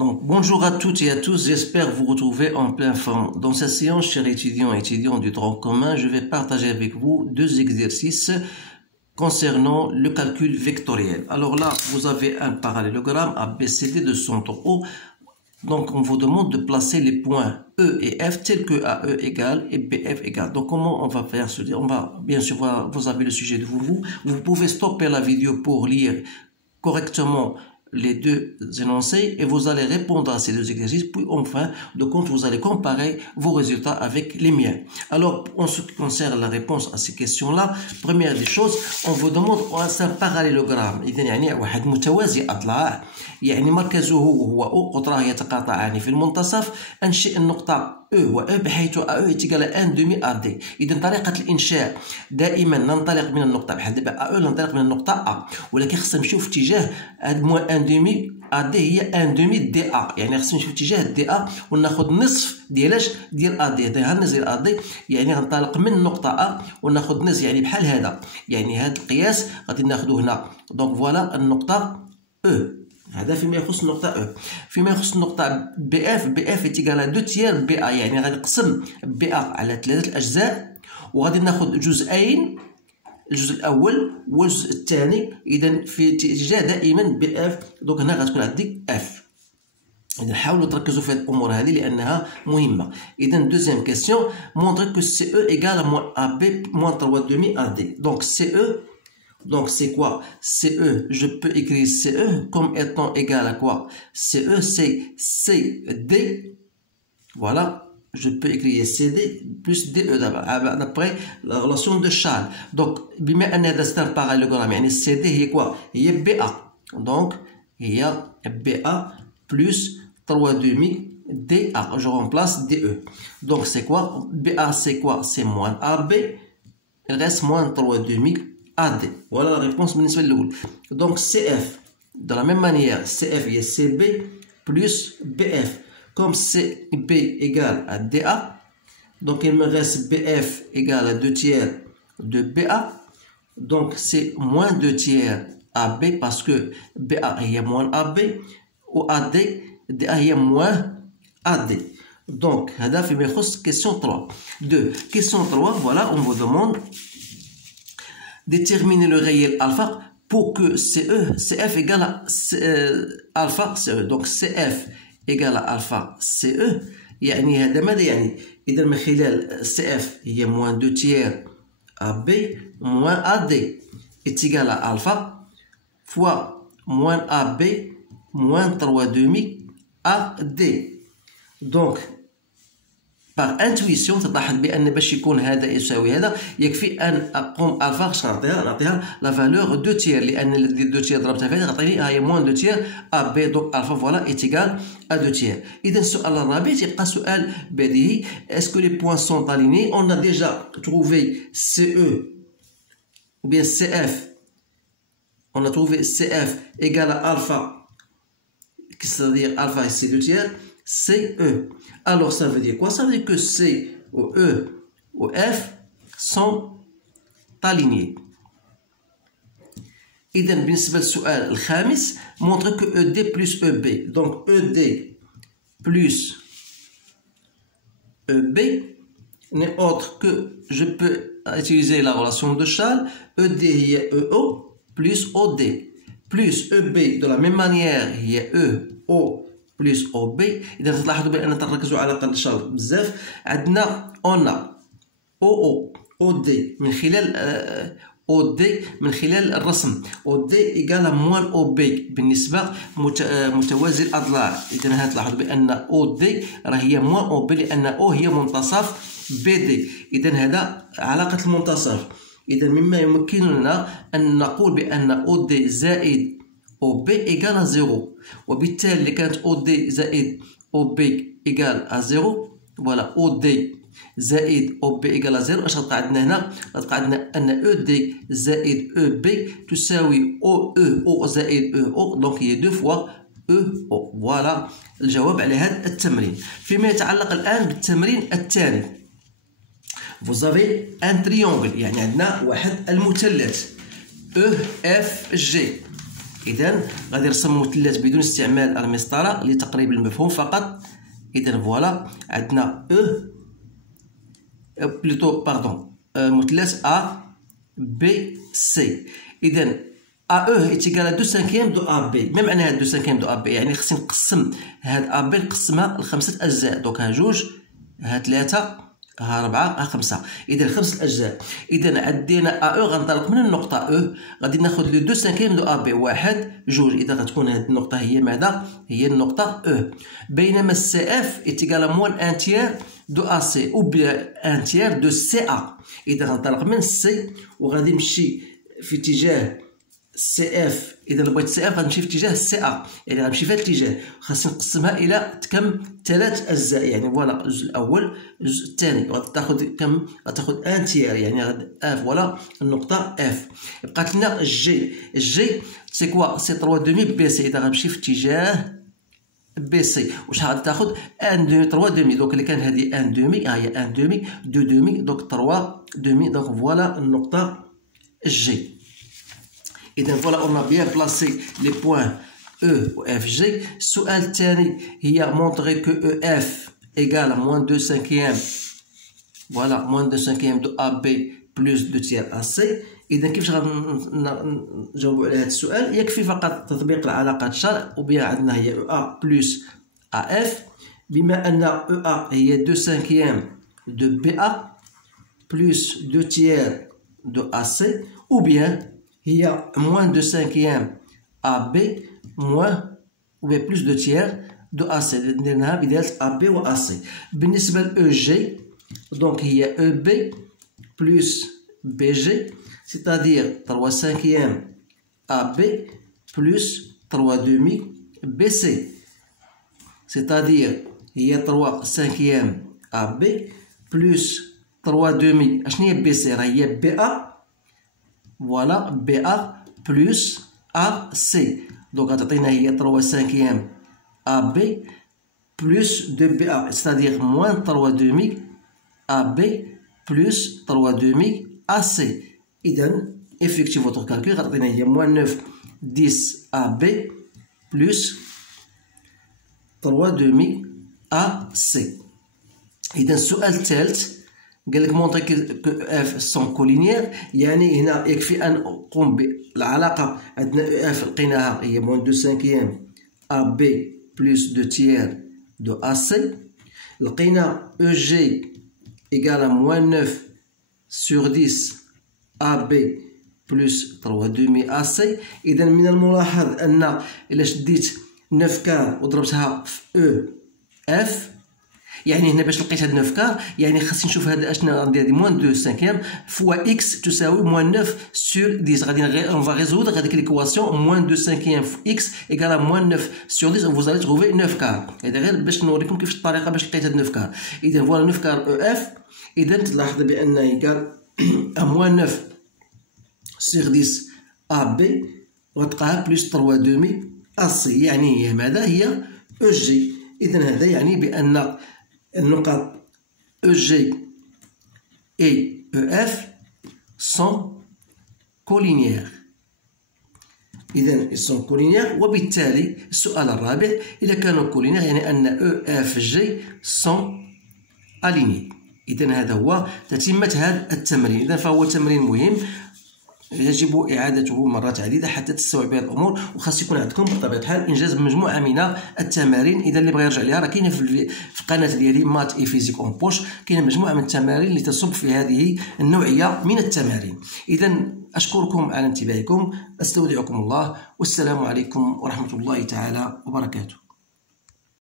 Donc, bonjour à toutes et à tous, j'espère vous retrouver en plein forme. Dans cette séance, chers étudiants et étudiantes du tronc commun, je vais partager avec vous deux exercices concernant le calcul vectoriel. Alors là, vous avez un parallélogramme ABCD de centre O. Donc, on vous demande de placer les points E et F tels que AE égale et BF égale. Donc, comment on va faire? On va, bien sûr, vous avez le sujet devant vous. Vous pouvez stopper la vidéo pour lire correctement les deux énoncés et vous allez répondre à ces deux exercices, puis enfin de compte vous allez comparer vos résultats avec les miens. Alors en ce qui concerne la réponse à ces questions-là, première des choses, on vous demande un parallélogramme. إذا يعني واحد متوازي أضلاع يعني مركزه هو O قطراه يتقاطعان في المنتصف. أنشئ النقطة E و E بحيث AE تيجال 1 demi AD. إذا طريقة الإنشاء دائما ننطلق من النقطة بحال دابا AE ننطلق من النقطة A، ولكن خصنا نمشيو في اتجاه موان 1 demi AD هي 1 demi DA، يعني خصنا نمشيو في اتجاه DA وناخذ نصف ديالاش ديال AD. هذا النصف ديال AD يعني غنطلق من النقطة A وناخذ نصف يعني بحال هذا، يعني هذا القياس غادي ناخذوه هنا. دونك فوالا النقطة E. هذا فيما يخص النقطة أو. فيما يخص النقطة BF تيجال 2 تيير BA، يعني غادي نقسم BA على 3 الأجزاء وغادي ناخذ جزئين، الجزء الأول والجزء الثاني. إذا في اتجاه دائما BF. دونك هنا غتكون عندي F. إذا حاولوا تركزوا في هذه الأمور هذه لأنها مهمة. إذا دوزيام كيسيون montre que CE égale à moins AB moins 3 demi AD. Donc CE. Donc, c'est quoi? CE, je peux écrire CE comme étant égal à quoi? CE, c'est CD. Voilà. Je peux écrire CD plus DE d'après la relation de Charles. Donc, بما أن هذا c'est un parallélogramme, يعني CD هي quoi? هي BA. Donc, il y a BA plus 3 demi DA. Je remplace DE. Donc, c'est quoi? BA, c'est quoi? C'est moins AB. Il reste moins 3 demi AD. Voilà la réponse municipale. Donc CF, de la même manière, CF est CB plus BF. Comme CB égale à DA, donc il me reste BF égale à 2 tiers de BA. Donc c'est moins 2 tiers AB parce que BA est moins AB ou AD, DA est moins AD. Donc, هذا فيما يخص question 3. 2. Question 3, voilà, on vous demande déterminer le réel alpha pour que CF égale à alpha CE. Donc CF égale à alpha CE. يعني هذا ماذا يعني؟ إذا من خلال CF هي moins 2 tiers AB moins AD est égal à alpha fois moins AB moins 3 demi AD. Donc par intuition تلاحظ بأن باش يكون هذا يساوي هذا يكفي أن أقوم ألفا نعطيها لا فالور 2 تير، لأن 2 تير ضربتها في هذا غتعطيني هي موان 2 تير أ بي. دونك ألفا فوالا إيتيغال أ 2 تير. إذا السؤال الرابع تيبقى سؤال بديهي. Est-ce que les points sont alignés? On a déjà trouvé CE ou bien CF. On a trouvé CF égale à alpha, c'est-à-dire alpha c'est 2 tiers. CE. Alors ça veut dire quoi? Ça veut dire que C ou E ou F sont alignés. إذا بالنسبة للسؤال الخامس montre que ED plus EB. Donc ED plus EB n'est autre que je peux utiliser la relation de Charles. ED هي EO plus OD plus EB de la même manière هي EO plus OB. إذا تلاحظوا بأن تركزوا على قد شرط بزاف. عندنا أونا OD من خلال OD من خلال الرسم OD إيكال موان OB بالنسبة متوازي الأضلاع. إذا هنا تلاحظوا بأن OD راه هي موان OB لأن O هي منتصف BD. إذا هذا علاقة المنتصف. إذا مما يمكننا أن نقول بأن OD زائد OB égale à 0. وبالتالي اللي كانت OD زائد OB égale à 0. voilà OD زائد OB égale à 0. اش غتبقى عندنا هنا؟ غتبقى عندنا أن ED زائد EB تساوي O زائد EO. دونك هي 2 fois EO. فوالا الجواب على هذا التمرين. فيما يتعلق الآن بالتمرين الثاني، vous avez un triangle، يعني عندنا واحد المثلث EFG. إذا غادي نرسم مثلث بدون استعمال المسطرة لتقريب المفهوم فقط. إذا فوالا عندنا بلوتو باردون مثلث A B C. إذا AE est égal à 2/5 de AB. ما معنى هاد 2/5 de AB؟ يعني خصني نقسم هاد AB نقسمها لخمسة أجزاء. دوك ها جوج، ها ثلاثة، ها ربعة، ها خمسة. إذا خمسة أجزاء. إذا عدينا AE غنطلق من النقطة E غادي ناخد لو 2/5 de AB. واحد، جوج. إذا غتكون هاد النقطة هي ماذا؟ هي النقطة E. بينما CF est égal à moins 1/3 de AC ou bien 1/3 de CA. إذا غنطلق من C وغادي نمشي في اتجاه CF. إذا بغيت CF غنمشي في اتجاه CA، يعني غنمشي في هذا الاتجاه. خاصني نقسمها إلى كم؟ 3 أجزاء. يعني فوالا الجزء الأول، الجزء الثاني. غتاخد كم؟ غتاخد 1/3، يعني فوالا النقطة F. بقات لنا الجي سي كوا؟ سي 3/2 بي سي. إذا غنمشي في اتجاه بي سي وشحال غادي تاخد؟ 1/2 3/2. دونك اللي كانت هادي 1/2 ها هي 1/2 2/2 دونك 3/2. دونك فوالا النقطة G. إذا فوالا اون ا بيان بلاسي لي بوان E و F G. السؤال الثاني هي مونطري كو E F إيكال موان 2/5 فوالا موان 2/5 دو A B بلوس 2/3 A C. إذا كيفاش غنجاوبو على هذا السؤال؟ يكفي فقط تطبيق العلاقة شرع، وبها عندنا هي E A بلوس A F. بما أن E A هي 2/5 دو B A بلوس 2/3 دو A C، ou bien هي moins 2/5 AB moins ou bien plus 2/3 de AC. درناها بدالة AB و AC. بالنسبة ل EG دونك هي EB plus BG c'est-à-dire 3/5 AB plus 3/2 BC c'est-à-dire هي 3/5 AB plus 3/2. اشنو هي BC؟ راه هي BA فوالا BA plus AC. دونك غتعطينا هي 3/5 AB plus 2BA c'est-à-dire moins 3/2 AB plus 3/2 AC. إذا effectuez votre calcul غتعطينا هي moins 9 10 AB plus 3/2 AC. إذا السؤال الثالث قالك مونطري كو اف سون كولينيير، يعني هنا يكفي ان نقوم بالعلاقه. عندنا اف لقيناها هي موان 2/5 ا بي بلس 2/3 دو ا سي. لقينا او جي ايكال موان 9 سور 10 ا بي بلس 3/2 ا سي. اذا من الملاحظ ان الا شديت 9 كار وضربتها في او اف، يعني هنا باش لقيت هاد 9 كار يعني خاصني نشوف هذا اشنا غندير هادي موان 2/5 فوا اكس تساوي موان 9 سور 10. غادي اون فا ريزودر هذيك ليكواسيون موان 2/5 في اكس ايكال موان 9 سور 10 وفوز الي تروفي 9 كار. هذا غير باش نوريكم كيفاش الطريقه باش لقيت هاد 9 كار. اذا فوالا 9 كار او اف. اذا تلاحظ بان ايكال موان 9 سور 10 ا بي وتلقاها بلس 3/2 ا سي، يعني هي ماذا؟ هي او جي. اذا هذا يعني بان النقط EG et EF sont collinéaires. إذا ils sont collinéaires، وبالتالي السؤال الرابع إذا كانوا collinéaires يعني أن EFG sont alignés. إذا هذا هو تتمة هذا التمرين. إذا فهو تمرين مهم يجب إعادته مرات عديدة حتى تستوعب هذه الأمور، وخاص يكون عندكم بطبيعة الحال إنجاز مجموعة من التمارين. إذا اللي بغى يرجع ليها راه كاينة في القناة ديالي مات إي فيزيك أون بوش، كاينة مجموعة من التمارين اللي تصب في هذه النوعية من التمارين. إذا أشكركم على انتباهكم، أستودعكم الله، والسلام عليكم ورحمة الله تعالى وبركاته.